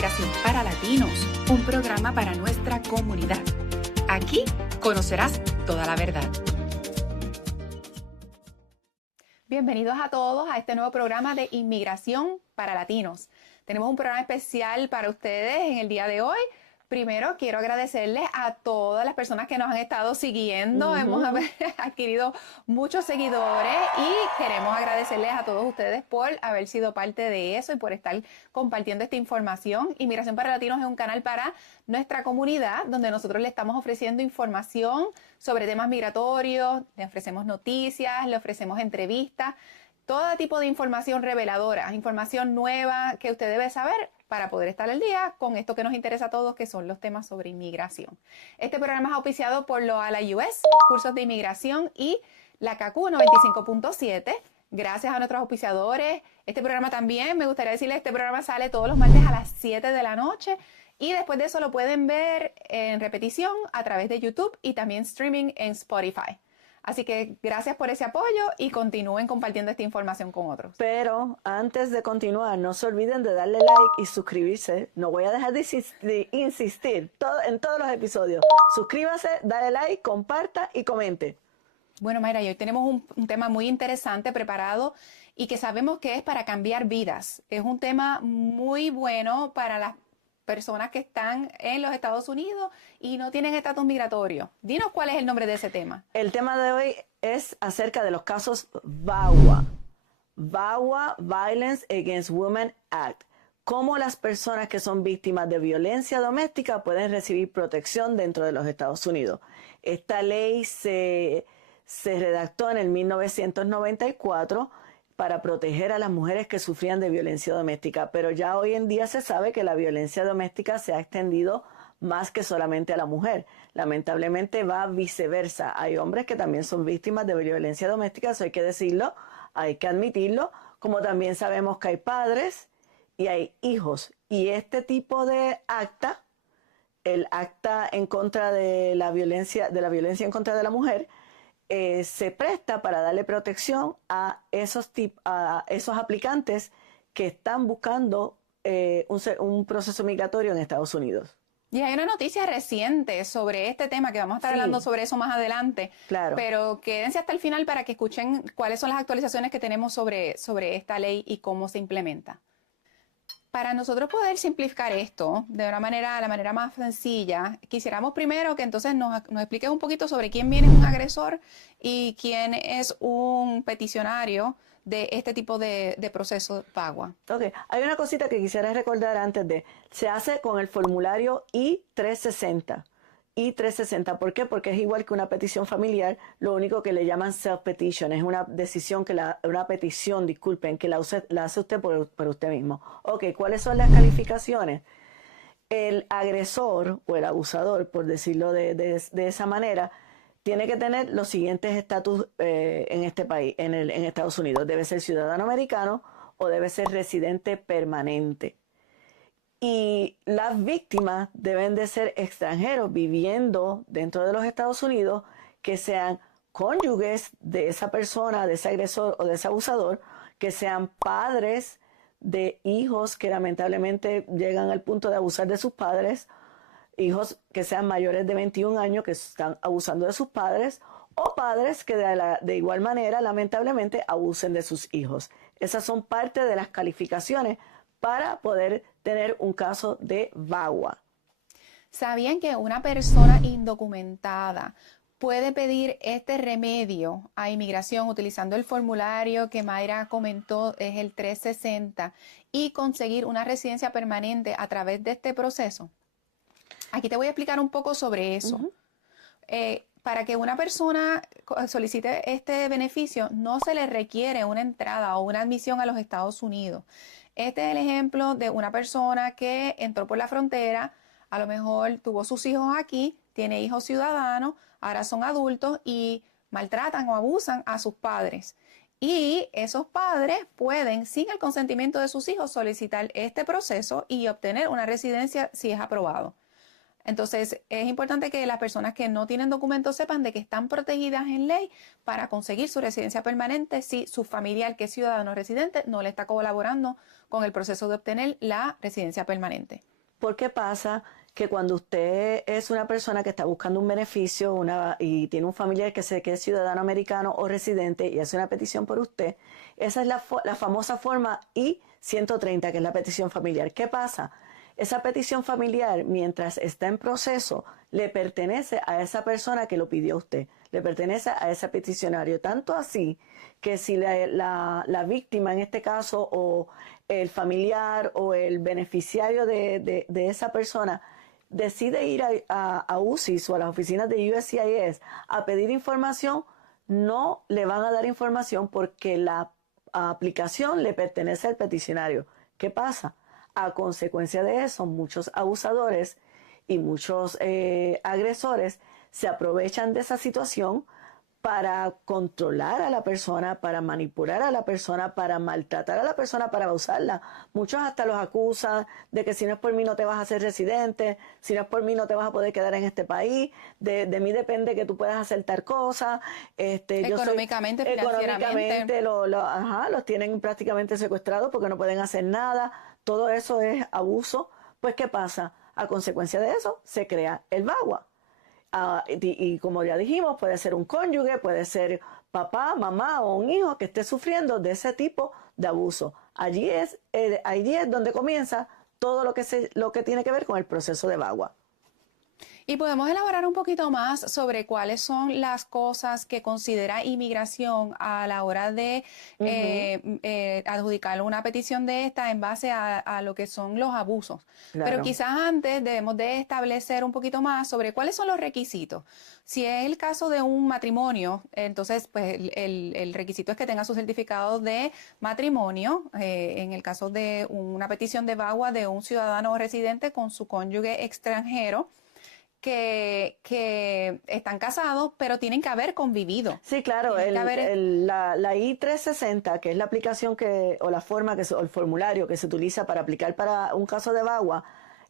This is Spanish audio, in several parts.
Inmigración para Latinos, un programa para nuestra comunidad. Aquí conocerás toda la verdad. Bienvenidos a todos a este nuevo programa de Inmigración para Latinos. Tenemos un programa especial para ustedes en el día de hoy. Primero, quiero agradecerles a todas las personas que nos han estado siguiendo. Hemos adquirido muchos seguidores y queremos agradecerles a todos ustedes por haber sido parte de eso y por estar compartiendo esta información. Inmigración para Latinos es un canal para nuestra comunidad donde nosotros le estamos ofreciendo información sobre temas migratorios, le ofrecemos noticias, le ofrecemos entrevistas, todo tipo de información reveladora, información nueva que usted debe saber para poder estar al día con esto que nos interesa a todos, que son los temas sobre inmigración. Este programa es auspiciado por Loala US, Cursos de Inmigración, y la CACU 95.7. Gracias a nuestros auspiciadores. Este programa también, me gustaría decirles, este programa sale todos los martes a las 7 de la noche. Y después de eso lo pueden ver en repetición a través de YouTube y también streaming en Spotify. Así que gracias por ese apoyo y continúen compartiendo esta información con otros. Pero antes de continuar, no se olviden de darle like y suscribirse. No voy a dejar de insistir en todos los episodios. Suscríbase, dale like, comparta y comente. Bueno, Mayra, y hoy tenemos un tema muy interesante preparado y que sabemos que es para cambiar vidas. Es un tema muy bueno para las personas que están en los Estados Unidos y no tienen estatus migratorio. Dinos cuál es el nombre de ese tema. El tema de hoy es acerca de los casos VAWA. VAWA, Violence Against Women Act. Cómo las personas que son víctimas de violencia doméstica pueden recibir protección dentro de los Estados Unidos. Esta ley se redactó en el 1994 para proteger a las mujeres que sufrían de violencia doméstica, pero ya hoy en día se sabe que la violencia doméstica se ha extendido más que solamente a la mujer. Lamentablemente va viceversa. Hay hombres que también son víctimas de violencia doméstica, eso hay que decirlo, hay que admitirlo, como también sabemos que hay padres y hay hijos. Y este tipo de acta, el acta en contra de la violencia en contra de la mujer, se presta para darle protección a esos aplicantes que están buscando un proceso migratorio en Estados Unidos. Y hay una noticia reciente sobre este tema que vamos a estar hablando sobre eso más adelante. Claro. Pero quédense hasta el final para que escuchen cuáles son las actualizaciones que tenemos sobre esta ley y cómo se implementa. Para nosotros poder simplificar esto de la manera más sencilla, quisiéramos primero que entonces nos expliques un poquito sobre quién viene un agresor y quién es un peticionario de este tipo de proceso VAWA. Ok, hay una cosita que quisiera recordar antes se hace con el formulario I-360. I-360, ¿por qué? Porque es igual que una petición familiar, lo único que le llaman self-petition, es una decisión una petición, disculpen, que la hace usted por usted mismo. Ok, ¿cuáles son las calificaciones? El agresor o el abusador, por decirlo de esa manera, tiene que tener los siguientes estatus en este país, en Estados Unidos. Debe ser ciudadano americano o debe ser residente permanente. Y las víctimas deben de ser extranjeros viviendo dentro de los Estados Unidos que sean cónyuges de esa persona, de ese agresor o de ese abusador, que sean padres de hijos que lamentablemente llegan al punto de abusar de sus padres, hijos que sean mayores de 21 años que están abusando de sus padres, o padres que de igual manera lamentablemente abusen de sus hijos. Esas son parte de las calificaciones para poder tener un caso de VAWA. ¿Sabían que una persona indocumentada puede pedir este remedio a inmigración utilizando el formulario que Mayra comentó, es el 360, y conseguir una residencia permanente a través de este proceso? Aquí te voy a explicar un poco sobre eso. Para que una persona solicite este beneficio, no se le requiere una entrada o una admisión a los Estados Unidos. Este es el ejemplo de una persona que entró por la frontera, a lo mejor tuvo sus hijos aquí, tiene hijos ciudadanos, ahora son adultos y maltratan o abusan a sus padres. Y esos padres pueden, sin el consentimiento de sus hijos, solicitar este proceso y obtener una residencia si es aprobado. Entonces, es importante que las personas que no tienen documentos sepan de que están protegidas en ley para conseguir su residencia permanente si su familiar, que es ciudadano residente, no le está colaborando con el proceso de obtener la residencia permanente. ¿Por qué pasa que cuando usted es una persona que está buscando un beneficio y tiene un familiar que es ciudadano americano o residente y hace una petición por usted, esa es la famosa forma I-130, que es la petición familiar? ¿Qué pasa? Esa petición familiar, mientras está en proceso, le pertenece a esa persona que lo pidió a usted, le pertenece a ese peticionario, tanto así que si la víctima en este caso o el familiar o el beneficiario de esa persona decide ir a UCIS o a las oficinas de USCIS a pedir información, no le van a dar información porque la aplicación le pertenece al peticionario. ¿Qué pasa? A consecuencia de eso, muchos abusadores y muchos agresores se aprovechan de esa situación para controlar a la persona, para manipular a la persona, para maltratar a la persona, para abusarla. Muchos hasta los acusan de que si no es por mí no te vas a hacer residente, si no es por mí no te vas a poder quedar en este país, de mí depende que tú puedas hacer tal cosa. Económicamente, financieramente. Los tienen prácticamente secuestrados porque no pueden hacer nada. Todo eso es abuso. Pues, ¿qué pasa? A consecuencia de eso, se crea el VAWA. Y como ya dijimos, puede ser un cónyuge, puede ser papá, mamá o un hijo que esté sufriendo de ese tipo de abuso. Allí es donde comienza todo lo que tiene que ver con el proceso de VAWA. Y podemos elaborar un poquito más sobre cuáles son las cosas que considera inmigración a la hora de adjudicar una petición de esta en base a lo que son los abusos. Claro. Pero quizás antes debemos de establecer un poquito más sobre cuáles son los requisitos. Si es el caso de un matrimonio, entonces pues el requisito es que tenga su certificado de matrimonio. En el caso de una petición de VAWA de un ciudadano residente con su cónyuge extranjero, que están casados, pero tienen que haber convivido. Sí, claro, la I-360, que es la aplicación o la forma o el formulario que se utiliza para aplicar para un caso de VAWA,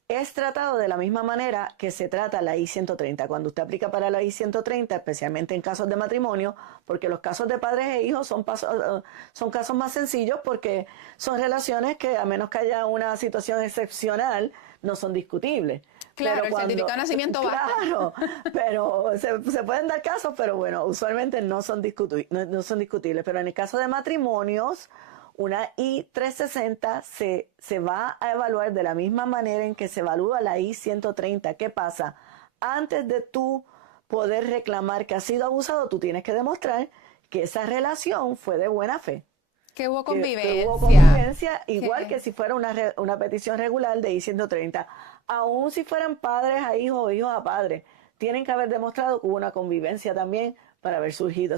es tratado de la misma manera que se trata la I-130. Cuando usted aplica para la I-130, especialmente en casos de matrimonio, porque los casos de padres e hijos son casos más sencillos porque son relaciones que, a menos que haya una situación excepcional, no son discutibles. Claro, el certificado de nacimiento basta. Claro, pero se pueden dar casos, pero bueno, usualmente no son discutibles. Pero en el caso de matrimonios, una I-360 se va a evaluar de la misma manera en que se evalúa la I-130. ¿Qué pasa? Antes de tú poder reclamar que has sido abusado, tú tienes que demostrar que esa relación fue de buena fe. Que hubo convivencia. Que hubo convivencia, igual que si fuera una petición regular de I-130. Aún si fueran padres a hijos o hijos a padres, tienen que haber demostrado que hubo una convivencia también para haber surgido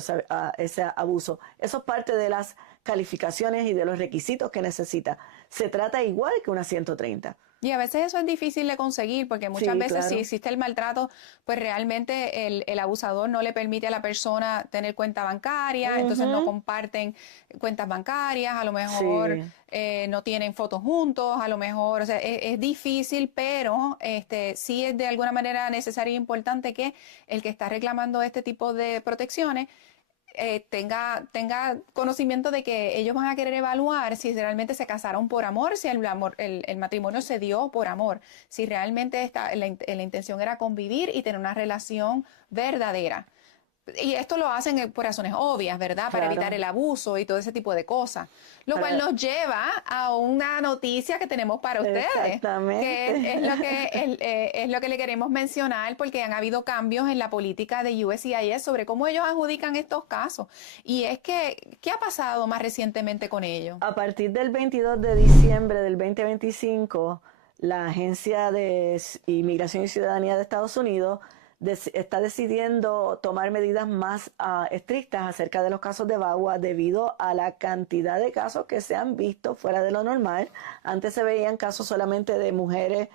ese abuso. Eso es parte de las calificaciones y de los requisitos que necesita. Se trata igual que una 130. Y a veces eso es difícil de conseguir porque muchas veces claro. Si existe el maltrato, pues realmente el abusador no le permite a la persona tener cuenta bancaria, entonces no comparten cuentas bancarias, a lo mejor no tienen fotos juntos, a lo mejor, o sea, es difícil, pero sí es de alguna manera necesario e importante que el que está reclamando este tipo de protecciones tenga conocimiento de que ellos van a querer evaluar si realmente se casaron por amor, si el matrimonio se dio por amor, si realmente la intención era convivir y tener una relación verdadera. Y esto lo hacen por razones obvias, ¿verdad? Para evitar el abuso y todo ese tipo de cosas. Lo cual nos lleva a una noticia que tenemos para ustedes. Exactamente. Que es lo que le queremos mencionar porque han habido cambios en la política de USCIS sobre cómo ellos adjudican estos casos. Y es que, ¿qué ha pasado más recientemente con ellos? A partir del 22 de diciembre del 2025, la Agencia de Inmigración y Ciudadanía de Estados Unidos está decidiendo tomar medidas más estrictas acerca de los casos de VAWA debido a la cantidad de casos que se han visto fuera de lo normal. Antes se veían casos solamente de mujeres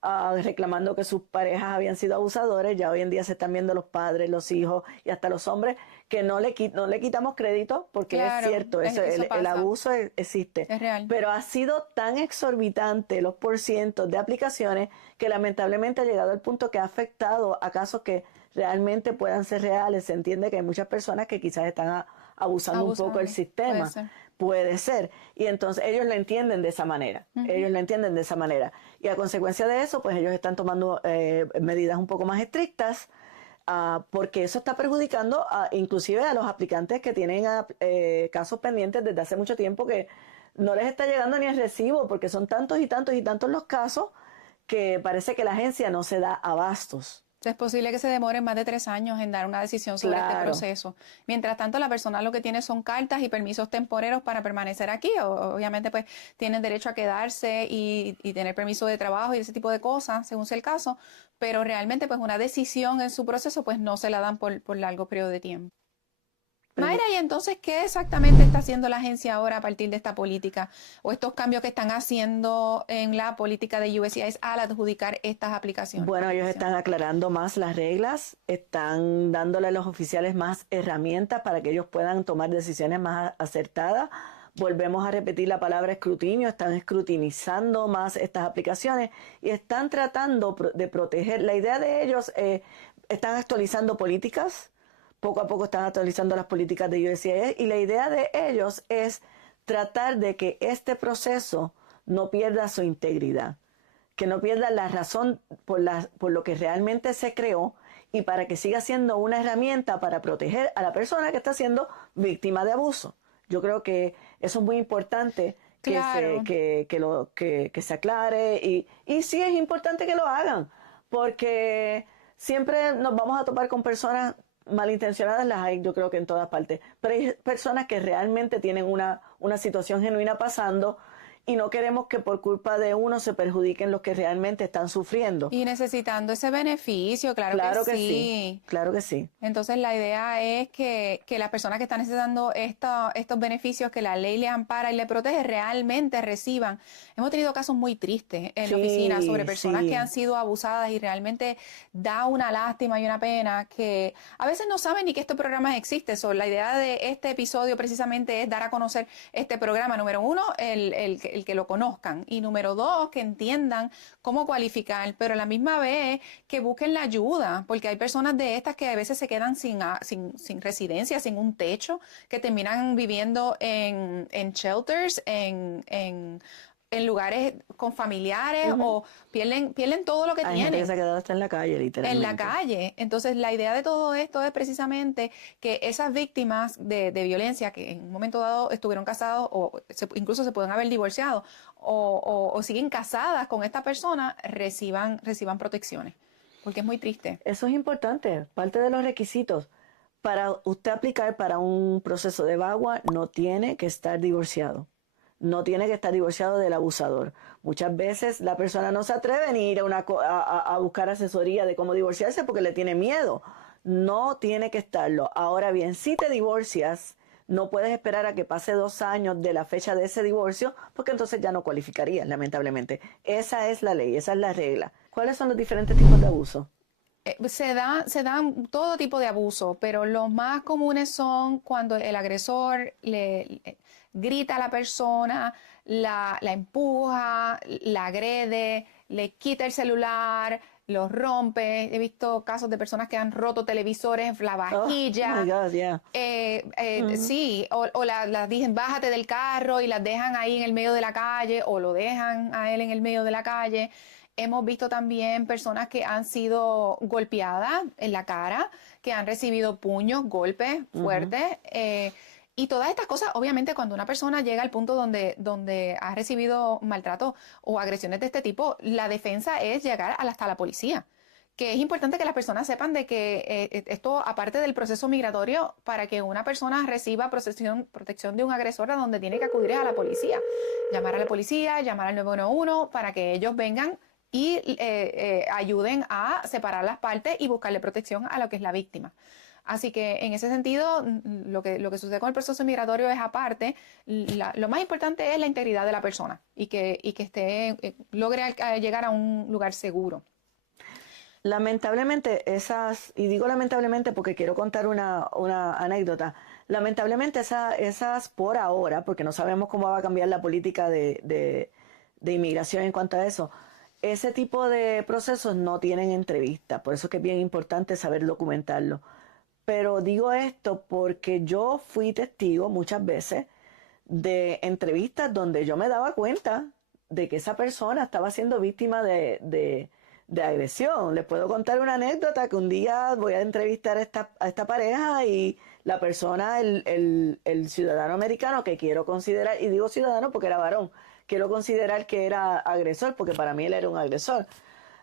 reclamando que sus parejas habían sido abusadores. Ya hoy en día se están viendo los padres, los hijos y hasta los hombres, que no le quitamos crédito porque Claro, es cierto, el pasa. abuso existe. Es real. Pero ha sido tan exorbitante los porcientos de aplicaciones que lamentablemente ha llegado al punto que ha afectado a casos que realmente puedan ser reales. Se entiende que hay muchas personas que quizás están abusando un poco del sistema. Puede ser. Y entonces ellos lo entienden de esa manera. Ellos lo entienden de esa manera. Y a consecuencia de eso, pues ellos están tomando medidas un poco más estrictas, porque eso está perjudicando inclusive a los aplicantes que tienen casos pendientes desde hace mucho tiempo, que no les está llegando ni el recibo, porque son tantos y tantos y tantos los casos que parece que la agencia no se da abastos. Es posible que se demoren más de 3 años en dar una decisión sobre este proceso. Mientras tanto, la persona lo que tiene son cartas y permisos temporeros para permanecer aquí. Obviamente, pues, tienen derecho a quedarse y tener permiso de trabajo y ese tipo de cosas, según sea el caso. Pero realmente, pues, una decisión en su proceso, pues, no se la dan por largo periodo de tiempo. Mayra, ¿y entonces qué exactamente está haciendo la agencia ahora a partir de esta política o estos cambios que están haciendo en la política de USCIS al adjudicar estas aplicaciones? Bueno, ellos están aclarando más las reglas, están dándole a los oficiales más herramientas para que ellos puedan tomar decisiones más acertadas. Volvemos a repetir la palabra escrutinio, están escrutinizando más estas aplicaciones y están tratando de proteger. La idea de ellos, están actualizando políticas. Poco a poco están actualizando las políticas de USCIS y la idea de ellos es tratar de que este proceso no pierda su integridad, que no pierda la razón por lo que realmente se creó y para que siga siendo una herramienta para proteger a la persona que está siendo víctima de abuso. Yo creo que eso es muy importante, Claro. que se aclare y sí es importante que lo hagan, porque siempre nos vamos a topar con personas malintencionadas, las hay yo creo que en todas partes, pero hay personas que realmente tienen una situación genuina pasando y no queremos que por culpa de uno se perjudiquen los que realmente están sufriendo. Y necesitando ese beneficio, claro que sí. Claro que sí. Entonces la idea es que las personas que están necesitando estos beneficios que la ley le ampara y le protege realmente reciban. Hemos tenido casos muy tristes en la oficina sobre personas que han sido abusadas y realmente da una lástima y una pena que a veces no saben ni que este programa existe. La idea de este episodio precisamente es dar a conocer este programa. Número 1, el que lo conozcan, y número 2, que entiendan cómo cualificar, pero a la misma vez que busquen la ayuda, porque hay personas de estas que a veces se quedan sin residencia, sin un techo, que terminan viviendo en shelters, en lugares con familiares, o pierden todo lo que hay tienen. Hay gente que se ha quedado hasta en la calle, literalmente. En la calle. Entonces, la idea de todo esto es precisamente que esas víctimas de violencia que en un momento dado estuvieron casados o incluso se pueden haber divorciado o siguen casadas con esta persona, reciban protecciones. Porque es muy triste. Eso es importante. Parte de los requisitos para usted aplicar para un proceso de VAWA no tiene que estar divorciado. No tiene que estar divorciado del abusador. Muchas veces la persona no se atreve ni ir a buscar asesoría de cómo divorciarse porque le tiene miedo. No tiene que estarlo. Ahora bien, si te divorcias, no puedes esperar a que pase 2 años de la fecha de ese divorcio, porque entonces ya no cualificarías, lamentablemente. Esa es la ley, esa es la regla. ¿Cuáles son los diferentes tipos de abuso? Se dan todo tipo de abuso, pero los más comunes son cuando el agresor le grita a la persona, la empuja, la agrede, le quita el celular, los rompe. He visto casos de personas que han roto televisores, la vajilla. Oh my God, yeah. Sí, o las dicen bájate del carro y las dejan ahí en el medio de la calle o lo dejan a él en el medio de la calle. Hemos visto también personas que han sido golpeadas en la cara, que han recibido puños, golpes fuertes. Y todas estas cosas, obviamente, cuando una persona llega al punto donde ha recibido maltrato o agresiones de este tipo, la defensa es llegar hasta la policía. Que es importante que las personas sepan de que esto, aparte del proceso migratorio, para que una persona reciba protección de un agresor, a donde tiene que acudir a la policía. Llamar a la policía, llamar al 911 para que ellos vengan y ayuden a separar las partes y buscarle protección a lo que es la víctima. Así que en ese sentido, lo que sucede con el proceso migratorio es aparte. Lo más importante es la integridad de la persona y que logre llegar a un lugar seguro. Lamentablemente y digo lamentablemente porque quiero contar una anécdota, lamentablemente esas por ahora, porque no sabemos cómo va a cambiar la política de inmigración en cuanto a eso, ese tipo de procesos no tienen entrevista, por eso es que es bien importante saber documentarlo. Pero digo esto porque yo fui testigo muchas veces de entrevistas donde yo me daba cuenta de que esa persona estaba siendo víctima de agresión. Les puedo contar una anécdota que un día voy a entrevistar a esta pareja y la persona, el ciudadano americano que quiero considerar, y digo ciudadano porque era varón, quiero considerar que era agresor porque para mí él era un agresor,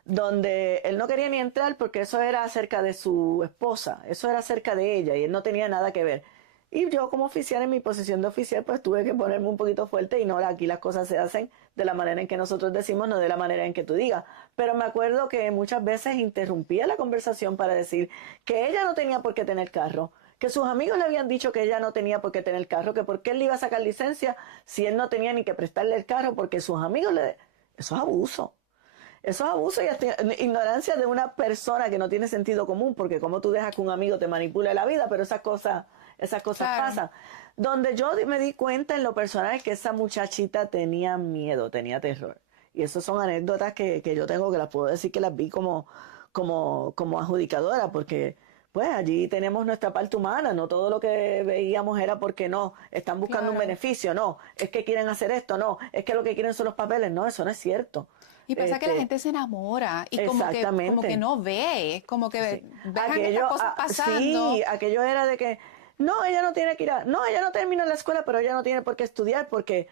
donde él no quería ni entrar porque eso era acerca de su esposa, eso era acerca de ella y él no tenía nada que ver. Y yo como oficial, en mi posición de oficial, pues tuve que ponerme un poquito fuerte y no, aquí las cosas se hacen de la manera en que nosotros decimos, no de la manera en que tú digas. Pero me acuerdo que muchas veces interrumpía la conversación para decir que ella no tenía por qué tener carro, que sus amigos le habían dicho que ella no tenía por qué tener carro, que por qué él le iba a sacar licencia si él no tenía ni que prestarle el carro porque sus amigos le... Eso es abuso. Eso es abuso y hasta ignorancia de una persona que no tiene sentido común, porque como tú dejas que un amigo te manipule la vida, pero esas cosas Claro. pasan. Donde yo me di cuenta en lo personal que esa muchachita tenía miedo, tenía terror. Y esas son anécdotas que yo tengo, que las puedo decir que las vi como adjudicadora, porque pues allí tenemos nuestra parte humana, no todo lo que veíamos era porque no, están buscando un Claro. beneficio, no, es que quieren hacer esto, no, es que lo que quieren son los papeles, no, eso no es cierto. Y pasa que la gente se enamora y como que Exactamente. no ve, como que Sí. dejan estas cosas pasando. Sí, aquello era de que, no, ella no tiene que ir no, ella no termina la escuela, pero ella no tiene por qué estudiar, porque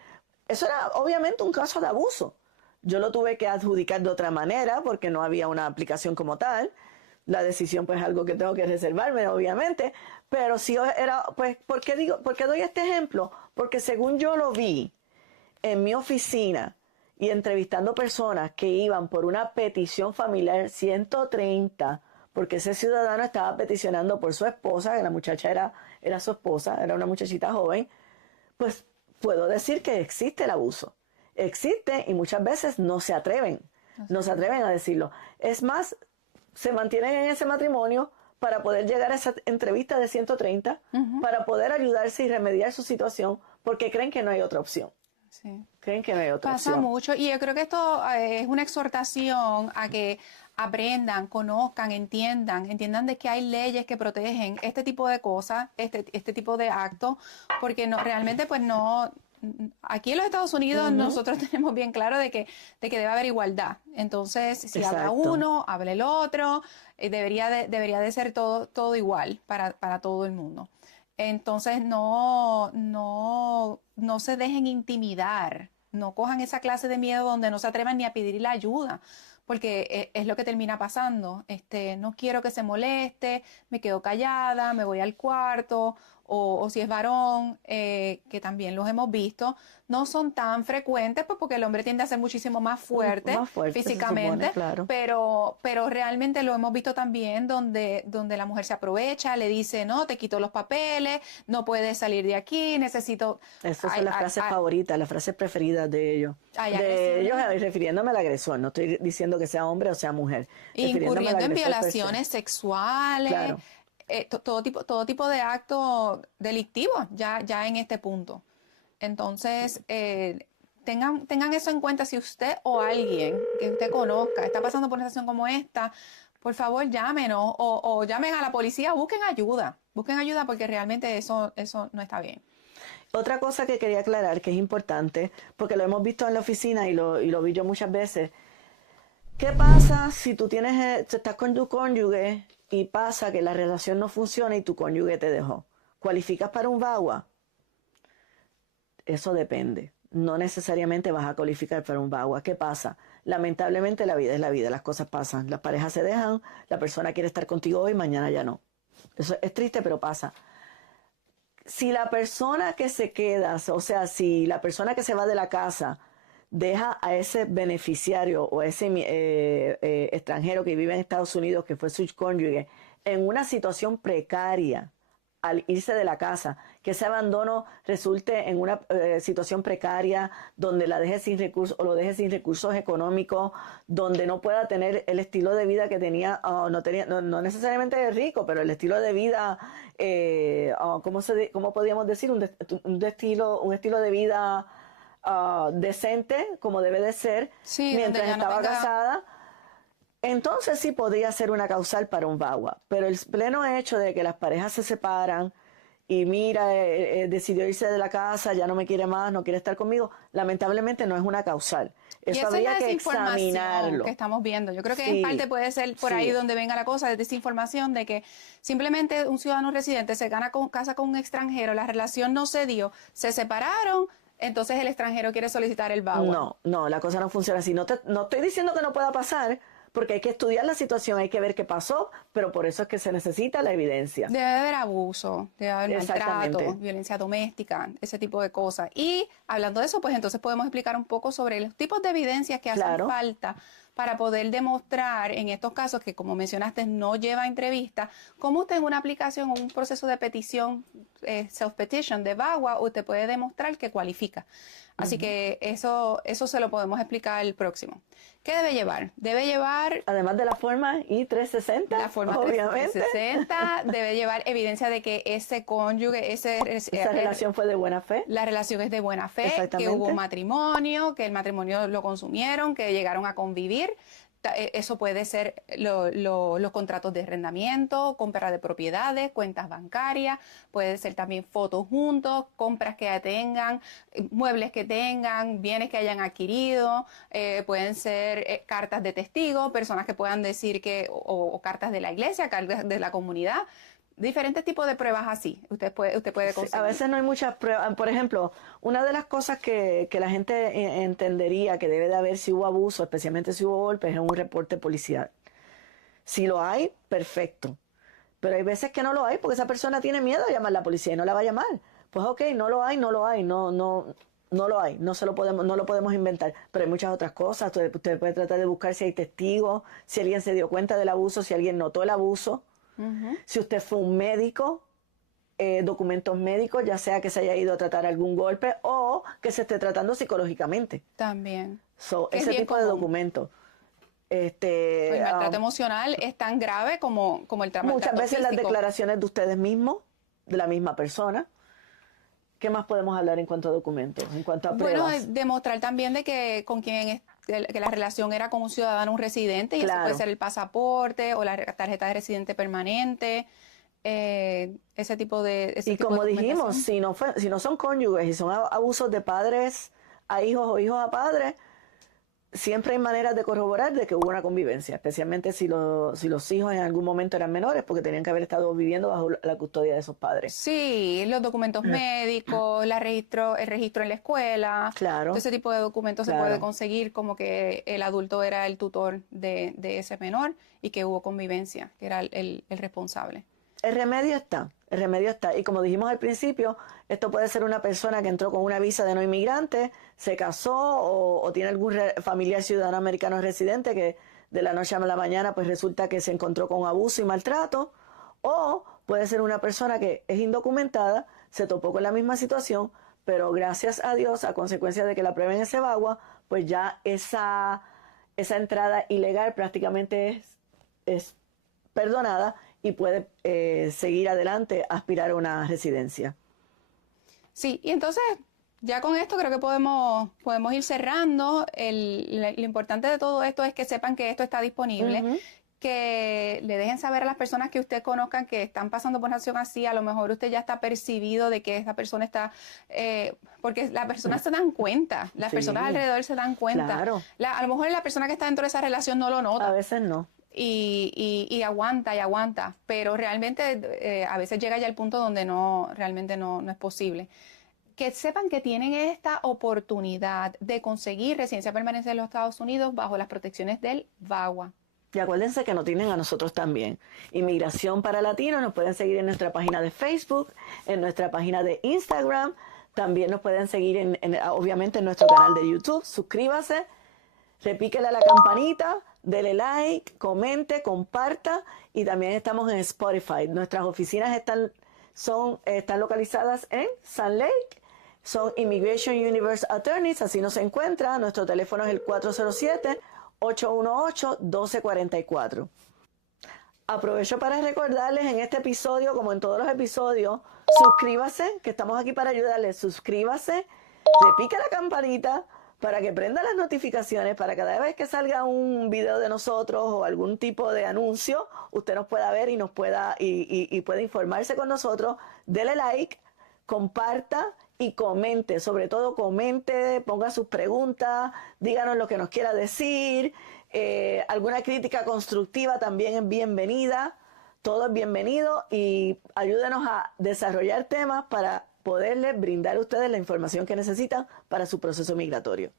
eso era obviamente un caso de abuso. Yo lo tuve que adjudicar de otra manera, porque no había una aplicación como tal. La decisión, pues, es algo que tengo que reservarme, obviamente. Pero sí era, pues, por qué doy este ejemplo? Porque según yo lo vi en mi oficina y entrevistando personas que iban por una petición familiar 130, porque ese ciudadano estaba peticionando por su esposa, que la muchacha era su esposa, era una muchachita joven, pues puedo decir que existe el abuso. Existe y muchas veces no se atreven a decirlo. Es más, se mantienen en ese matrimonio para poder llegar a esa entrevista de 130, para poder ayudarse y remediar su situación, porque creen que no hay otra opción. Sí. Creen que no hay otra Pasa opción. mucho y yo creo que esto es una exhortación a que aprendan, conozcan, entiendan de que hay leyes que protegen este tipo de cosas, este tipo de actos, porque no realmente pues no, aquí en los Estados Unidos nosotros tenemos bien claro de que debe haber igualdad. Entonces, si habla Exacto. uno, habla el otro, debería de ser todo igual para todo el mundo. Entonces no se dejen intimidar, no cojan esa clase de miedo donde no se atrevan ni a pedir la ayuda, porque es lo que termina pasando. No quiero que se moleste, me quedo callada, me voy al cuarto, o si es varón, que también los hemos visto, no son tan frecuentes, pues porque el hombre tiende a ser muchísimo más fuerte, Más fuerte, físicamente, se supone, claro. pero realmente lo hemos visto también donde la mujer se aprovecha, le dice, no, te quito los papeles, no puedes salir de aquí, necesito... Esas son las frases favoritas, las frases preferidas de ellos. De ellos, refiriéndome al agresor. No estoy diciendo que sea hombre o sea mujer. Incurriendo en violaciones sexuales, claro. todo tipo de actos delictivos ya en este punto. Entonces, tengan eso en cuenta. Si usted o alguien que usted conozca está pasando por una situación como esta, por favor llámenos o llamen a la policía, busquen ayuda porque realmente eso no está bien. Otra cosa que quería aclarar, que es importante, porque lo hemos visto en la oficina y lo vi yo muchas veces. ¿Qué pasa si tú estás con tu cónyuge y pasa que la relación no funciona y tu cónyuge te dejó? ¿Cualificas para un VAWA? Eso depende. No necesariamente vas a cualificar para un VAWA. ¿Qué pasa? Lamentablemente la vida es la vida, las cosas pasan. Las parejas se dejan, la persona quiere estar contigo hoy, mañana ya no. Eso es triste, pero pasa. Si la persona que se queda, o sea, si la persona que se va de la casa deja a ese beneficiario o a ese extranjero que vive en Estados Unidos, que fue su cónyuge, en una situación precaria al irse de la casa, que ese abandono resulte en una situación precaria donde la deje sin recursos o lo deje sin recursos económicos, donde no pueda tener el estilo de vida que tenía, no necesariamente rico, pero el estilo de vida, ¿cómo podríamos decir? Un estilo de vida decente, como debe de ser, Sí, mientras donde ya no estaba tenga- casada. Entonces sí podría ser una causal para un VAWA, pero el pleno hecho de que las parejas se separan y mira, decidió irse de la casa, ya no me quiere más, no quiere estar conmigo, lamentablemente no es una causal. Y Eso esa es habría la que desinformación examinarlo. que estamos viendo. Yo creo que en Sí, parte puede ser por ahí sí. donde venga la cosa, de desinformación de que simplemente un ciudadano residente se casa con un extranjero, la relación no se dio, se separaron, entonces el extranjero quiere solicitar el VAWA. No, la cosa no funciona así. No estoy diciendo que no pueda pasar, porque hay que estudiar la situación, hay que ver qué pasó, pero por eso es que se necesita la evidencia. Debe haber abuso, debe haber maltrato, Exactamente. violencia doméstica, ese tipo de cosas. Y hablando de eso, pues entonces podemos explicar un poco sobre los tipos de evidencias que hacen Claro. falta para poder demostrar en estos casos que, como mencionaste, no lleva entrevista, cómo usted en una aplicación o un proceso de petición, self-petition de VAWA, usted puede demostrar que cualifica. Así que eso se lo podemos explicar el próximo. ¿Qué debe llevar? Debe llevar Además de la forma I-360, la forma obviamente. 360, debe llevar evidencia de que ese cónyuge, Esa relación fue de buena fe. la relación es de buena fe, que Exactamente. hubo matrimonio, que el matrimonio lo consumieron, que llegaron a convivir. Eso puede ser los contratos de arrendamiento, compra de propiedades, cuentas bancarias, puede ser también fotos juntos, compras que tengan, muebles que tengan, bienes que hayan adquirido, pueden ser cartas de testigos, personas que puedan decir o cartas de la iglesia, cartas de la comunidad. Diferentes tipos de pruebas así, usted puede Sí, conseguir. a veces no hay muchas pruebas. Por ejemplo, una de las cosas que la gente entendería que debe de haber si hubo abuso, especialmente si hubo golpes, es un reporte policial. Si lo hay, perfecto. Pero hay veces que no lo hay porque esa persona tiene miedo a llamar a la policía y no la va a llamar. Pues ok, no lo hay, no lo hay, no lo hay, no lo podemos inventar. Pero hay muchas otras cosas. Usted puede tratar de buscar si hay testigos, si alguien se dio cuenta del abuso, si alguien notó el abuso. Si usted fue un médico, documentos médicos, ya sea que se haya ido a tratar algún golpe o que se esté tratando psicológicamente. También. Que es Ese bien tipo de común. documentos. El maltrato emocional es tan grave como el maltrato Muchas veces las físico. declaraciones de ustedes mismos, de la misma persona. ¿Qué más podemos hablar en cuanto a documentos, en cuanto a Bueno, pruebas? demostrar también de que con quien que la relación era con un ciudadano, un residente, y eso Claro. puede ser el pasaporte o la tarjeta de residente permanente, ese tipo de Y como dijimos, documentación. si no son cónyuges y son abusos de padres a hijos o hijos a padres, siempre hay maneras de corroborar de que hubo una convivencia, especialmente si los hijos en algún momento eran menores porque tenían que haber estado viviendo bajo la custodia de esos padres. Sí, los documentos médicos, el registro en la escuela, Claro. todo ese tipo de documentos se Claro. puede conseguir como que el adulto era el tutor de ese menor y que hubo convivencia, que era el responsable. El remedio está. Y como dijimos al principio, esto puede ser una persona que entró con una visa de no inmigrante, se casó o tiene algún familiar ciudadano americano residente que de la noche a la mañana pues resulta que se encontró con abuso y maltrato. O puede ser una persona que es indocumentada, se topó con la misma situación, pero gracias a Dios, a consecuencia de que la prueben ese VAWA, pues ya esa entrada ilegal prácticamente es perdonada y puede seguir adelante, aspirar a una residencia. Sí, y entonces ya con esto creo que podemos ir cerrando. Lo importante de todo esto es que sepan que esto está disponible, que le dejen saber a las personas que usted conozcan que están pasando por una situación así. A lo mejor usted ya está percibido de que esa persona está, porque las personas se dan cuenta, las Sí, personas alrededor se dan cuenta. claro. A lo mejor la persona que está dentro de esa relación no lo nota. A veces no. Y aguanta, pero realmente a veces llega ya el punto donde realmente no es posible. Que sepan que tienen esta oportunidad de conseguir residencia permanente en los Estados Unidos bajo las protecciones del VAWA. Y acuérdense que nos tienen a nosotros también. Inmigración para Latinos, nos pueden seguir en nuestra página de Facebook, en nuestra página de Instagram, también nos pueden seguir obviamente en nuestro canal de YouTube. Suscríbase repíquele a la campanita, dele like, comente, comparta y también estamos en Spotify. Nuestras oficinas están localizadas en Sand Lake, son Immigration Universe Attorneys, así nos encuentra. Nuestro teléfono es el 407-818-1244. Aprovecho para recordarles en este episodio, como en todos los episodios, suscríbase, que estamos aquí para ayudarles. Suscríbase, repique la campanita para que prenda las notificaciones, para cada vez que salga un video de nosotros o algún tipo de anuncio, usted nos pueda ver y nos pueda y pueda informarse con nosotros. Dele like, comparta y comente, sobre todo comente, ponga sus preguntas, díganos lo que nos quiera decir. Alguna crítica constructiva también es bienvenida, todo es bienvenido y ayúdenos a desarrollar temas para poderles brindar a ustedes la información que necesitan para su proceso migratorio.